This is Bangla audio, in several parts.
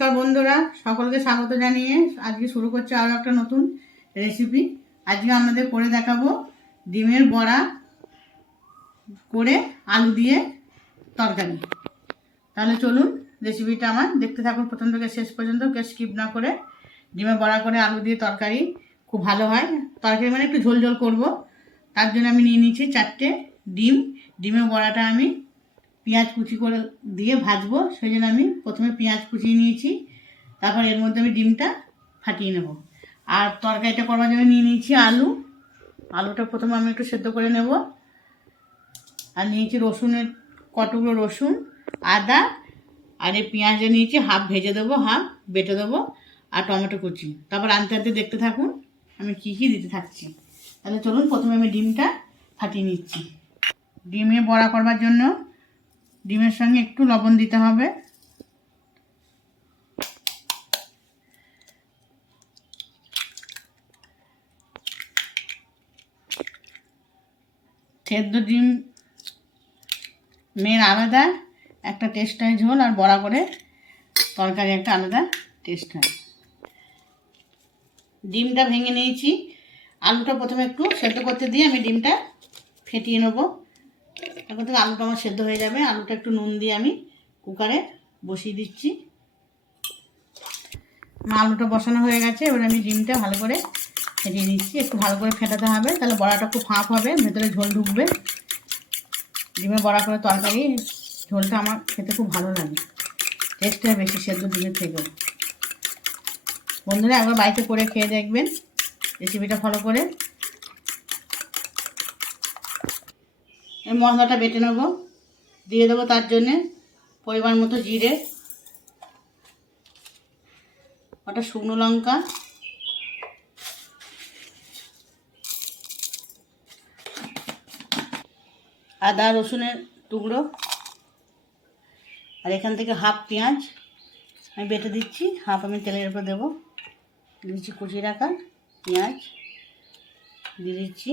নমস্কার বন্ধুরা, সকলকে স্বাগত জানিয়ে আজকে শুরু করছি আরও একটা নতুন রেসিপি। আজকে আমাদের করে দেখাবো ডিমের বড়া করে আলু দিয়ে তরকারি। তাহলে চলুন রেসিপিটা আমার দেখতে থাকুন প্রথম থেকে শেষ পর্যন্ত, কেউ স্কিপ না করে। ডিমের বড়া করে আলু দিয়ে তরকারি খুব ভালো হয়। তরকারি মানে একটু ঝোল ঝোল করবো, তার জন্য আমি নিয়ে নিয়েছি 4টে ডিম। ডিমের বড়াটা আমি পেঁয়াজ কুচি করে দিয়ে ভাজবো, সেই জন্য আমি প্রথমে পেঁয়াজ কুচিয়ে নিয়েছি, তারপর এর মধ্যে আমি ডিমটা ফাটিয়ে নেব। আর তরকারিটা করবার জন্য নিয়ে নিয়েছি আলুটা প্রথমে আমি একটু সেদ্ধ করে নেব। আর নিয়েছি রসুনের কতগুলো রসুন, আদা, আর এই পেঁয়াজে নিয়েছি হাফ ভেজে দেবো, হাফ বেটে দেবো, আর টমেটো কুচি। তারপর আনতে আনতে দেখতে থাকুন আমি কী কী দিতে থাকছি। তাহলে চলুন প্রথমে আমি ডিমটা ফাটিয়ে নিচ্ছি। ডিমে বড়া করবার জন্য ডিমের সঙ্গে একটু লবণ দিতে হবে। সেদ্ধ ডিম মেন আলাদা একটা টেস্ট হয় ঝোল, আর বড়া করে তরকারি একটা আলাদা টেস্ট হয়। ডিমটা ভেঙে নিয়েছি, আলুটা প্রথমে একটু সেদ্ধ করতে দিয়ে আমি ডিমটা ফেটিয়ে নেবো। এখন থেকে আলুটা আমার সেদ্ধ হয়ে যাবে। আলুটা একটু নুন দিয়ে আমি কুকারে বসিয়ে দিচ্ছি। আলুটা বসানো হয়ে গেছে, এবার আমি ডিমটা ভালো করে ফেটিয়ে নিচ্ছি। একটু ভালো করে ফেটাতে হবে, তাহলে বড়াটা খুব ফাঁপ হবে, ভেতরে ঝোল ঢুকবে। ডিমে বড়া করে তরকারি ঝোলটা আমার খেতে খুব ভালো লাগে, টেস্ট হয় বেশি সেদ্ধ ডিমের থেকেও। বন্ধুরা একবার বাড়িতে করে খেয়ে দেখবেন রেসিপিটা ফলো করে। এই মশলাটা বেটে নেবো, দিয়ে দেবো তার জন্যে পরিমাণ মতো জিরে, ওটা শুকনো লঙ্কা, আদা রসুনের টুকরো, আর এখান থেকে হাফ পেঁয়াজ আমি বেটে দিচ্ছি, হাফ আমি তেলের উপর দেবো। দিচ্ছি কুচি রাখা পেঁয়াজ, দিয়ে দিচ্ছি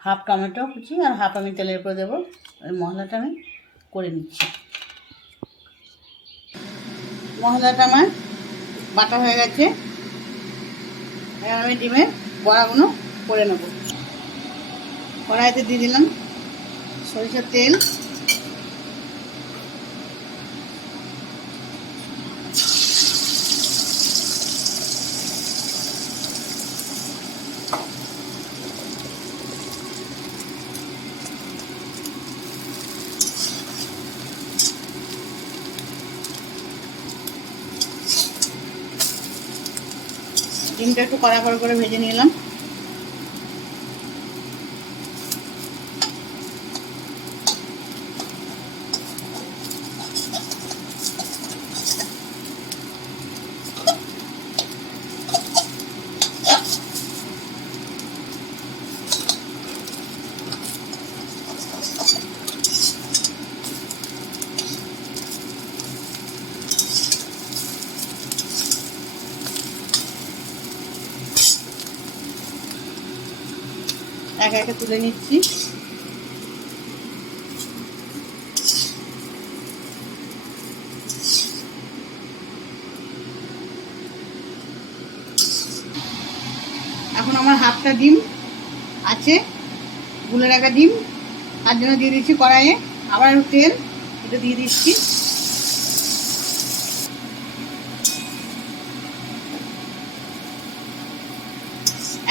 হাফ টমেটো কুচি, আর হাফ আমি তেলের উপর দেবো। ওই মশলাটা আমি করে নিচ্ছি। মশলাটা আমার বাটা হয়ে গেছে, এবার আমি ডিমের বড়াগুলো করে নেব। কড়াইতে দিয়ে দিলাম সরিষার তেল, ডিমটা একটু কড়া করে ভেজে নিলাম। একে একে তুলে নিচ্ছি। এখন আমার হাফটা ডিম আছে, গুলে রাখা ডিম, তার জন্য দিয়ে দিচ্ছি কড়াইয়ে আবার একটু তেল, এটা দিয়ে দিচ্ছি।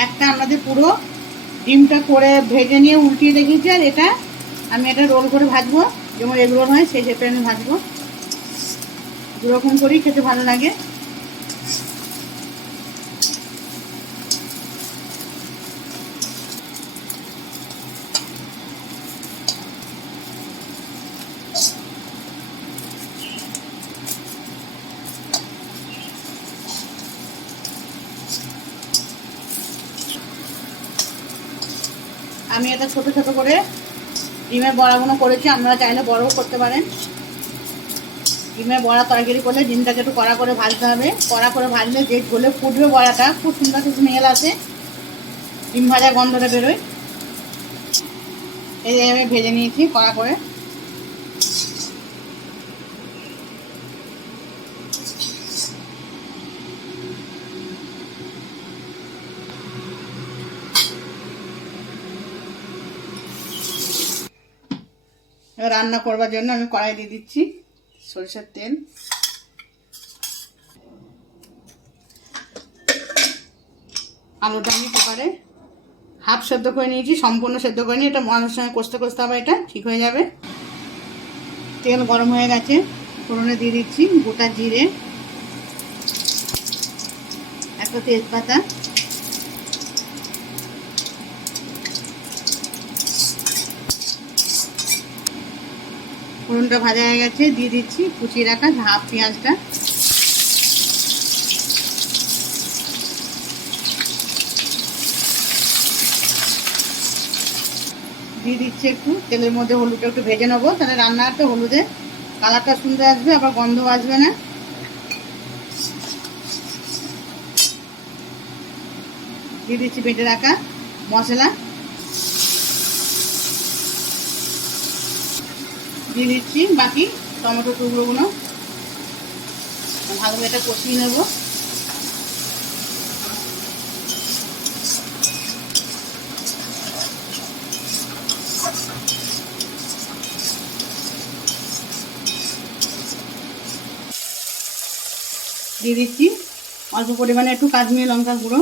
একটা আমাদের পুরো ডিমটা করে ভেজে নিয়ে উল্টিয়ে রেখেছি, আর এটা আমি এটা রোল করে ভাজবো, যেমন এগ রোল হয় সেই শেপে আমি ভাজবো। দুরকম করেই খেতে ভালো লাগে। আমি এটা ছোট ছোট করে ডিমের বড়াগুলো করেছি, আপনারা চাইলে বড়ও করতে পারেন। ডিমের বড়া তরকারি করলে ডিমটাকে একটু কড়া করে ভাজতে হবে। কড়া করে ভাজলে যে ঝোলে ফুটবে বড়াটা, খুব সুন্দর স্মেল আসে, ডিম ভাজা গন্ধটা বেরোয়। এই আমি ভেজে নিয়েছি কড়া করে। এবার রান্না করবার জন্য আমি কড়াই দিয়ে দিচ্ছি সরিষার তেল। আলুটা আমি কুকারে হাফ সেদ্ধ করে নিয়েছি, সম্পূর্ণ সেদ্ধ করে নিই। এটা মশলার সঙ্গে কষতে কষতে হবে, এটা ঠিক হয়ে যাবে। তেল গরম হয়ে গেছে, ফোড়নে দিয়ে দিচ্ছি গোটা জিরে, একটা তেজপাতা, ফোড়নটা ভাজা হয়ে গেছে, দিয়ে দিচ্ছি কুচিয়ে রাখা হাফ পেঁয়াজটা, দিয়ে দিচ্ছি একটু তেলের মধ্যে হলুদটা একটু ভেজে নেবো, তাহলে রান্নাটা হলুদে কালারটা সুন্দর আসবে, আবার গন্ধ আসবে না। দিয়ে দিচ্ছি বেটে রাখা মশলা, দিয়ে দিচ্ছি বাকি টমেটো টুকরোগুলো, ভালো এটা কষিয়ে নেব। দিয়ে দিচ্ছি অল্প পরিমাণে একটু কাশ্মীরি লঙ্কা গুঁড়ো,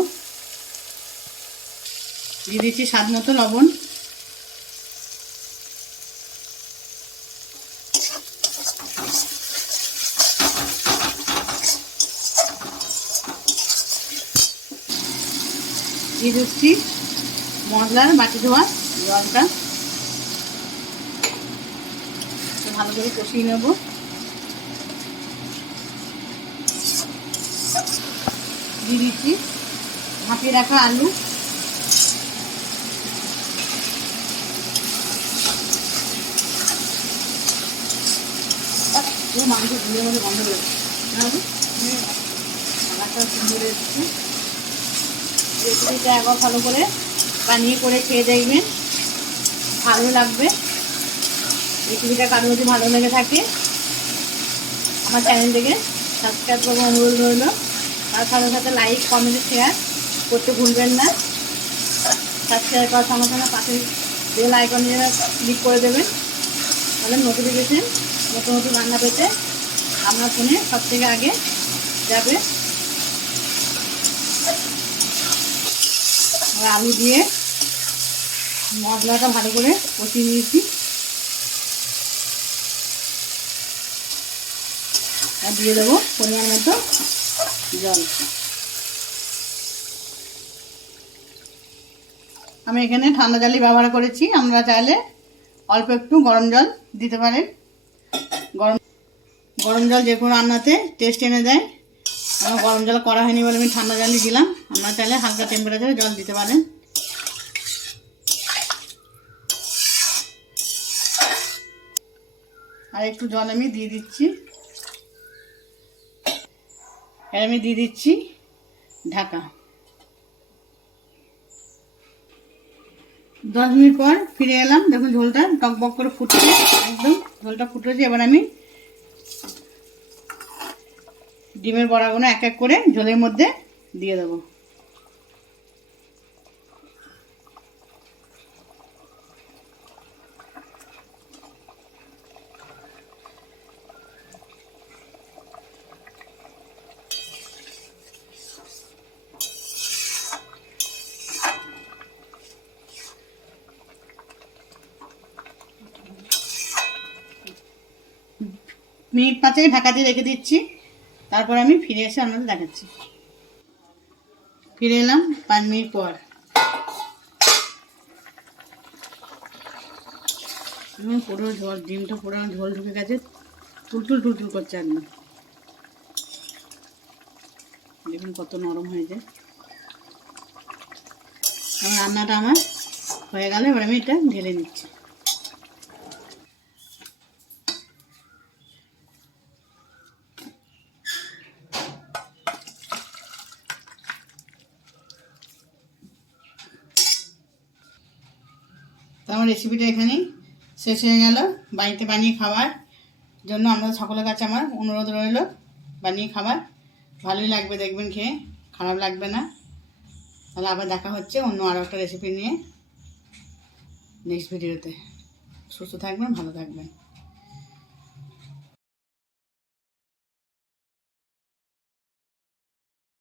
দিয়ে দিচ্ছি স্বাদ মতো লবণ, দিয়ে দিচ্ছি মশলার বাটি ধোয়া জলটা, ভালো করে কষিয়ে নেব। দিয়ে দিচ্ছি ভাপিয়ে রাখা আলু, মাংস ধুয়ে মধ্যে বন্ধ করে কালারটা সুন্দর এসেছে। রেসিপিটা একবার ভালো করে বানিয়ে করে খেয়ে দেখবেন, ভালো লাগবে। রেসিপিটা কারো যদি ভালো লেগে থাকে আমার চ্যানেলটিকে সাবস্ক্রাইব করবো অনুরোধ রইল, তার সাথে সাথে লাইক কমেন্ট শেয়ার করতে ভুলবেন না। সাবস্ক্রাইব করার সঙ্গে সঙ্গে পাশে বেল আইকনে ক্লিক করে দেবেন, তাহলে নোটিফিকেশন নতুন নতুন রান্না পেতে আপনার ফোনে সব থেকে আগে যাবে। আলু দিয়ে মশলাটা ভালো করে কষিয়ে নিয়েছি, আর দিয়ে দেবো পরিমাণ মতো জল। আমি এখানে ঠান্ডা জলই ব্যবহার করেছি, আমরা চাইলে অল্প একটু গরম জল দিতে পারেন। গরম জল যে কোনো রান্নাতে টেস্ট এনে দেয়। আমার গরম জল করা হয়নি বলে আমি ঠান্ডা জলই দিলাম, আপনারা চাইলে হালকা টেম্পারেচারে জল দিতে পারেন। আর একটু জল আমি দিয়ে দিচ্ছি, আর আমি দিয়ে দিচ্ছি ঢাকা। 10 মিনিট পর ফিরে এলাম, দেখুন ঝোলটা টকবক করে ফুটছে, একদম ঝোলটা ফুটেছে। এবার আমি ডিমের বড়াগুলো এক এক করে ঝোলের মধ্যে দিয়ে দেবো। মিনিট 5 ঢাকা দিয়ে রেখে দিচ্ছি, তারপর আমি ফিরে এসে আপনাদের দেখাচ্ছি। ফিরে এলাম 5 মিনিট পর। পুরো ঝোল, ডিমটা পুরো ঝোল ঢুকে গেছে, টুলটুল টুলটুল করছে একদম। দেখুন কত নরম হয়েছে। আমার রান্নাটা আমার হয়ে গেলে এবার আমি এটা ঢেলে নিচ্ছি। তো আমার রেসিপিটা এখানেই শেষ হয়ে গেল। বাড়িতে বানিয়ে খাওয়ার জন্য আপনাদের সকলের কাছে আমার অনুরোধ রইল, বানিয়ে খাবার ভালোই লাগবে, দেখবেন খেয়ে খারাপ লাগবে না। তাহলে আবার দেখা হচ্ছে অন্য আরও একটা রেসিপি নিয়ে নেক্সট ভিডিওতে। সুস্থ থাকবেন, ভালো থাকবেন।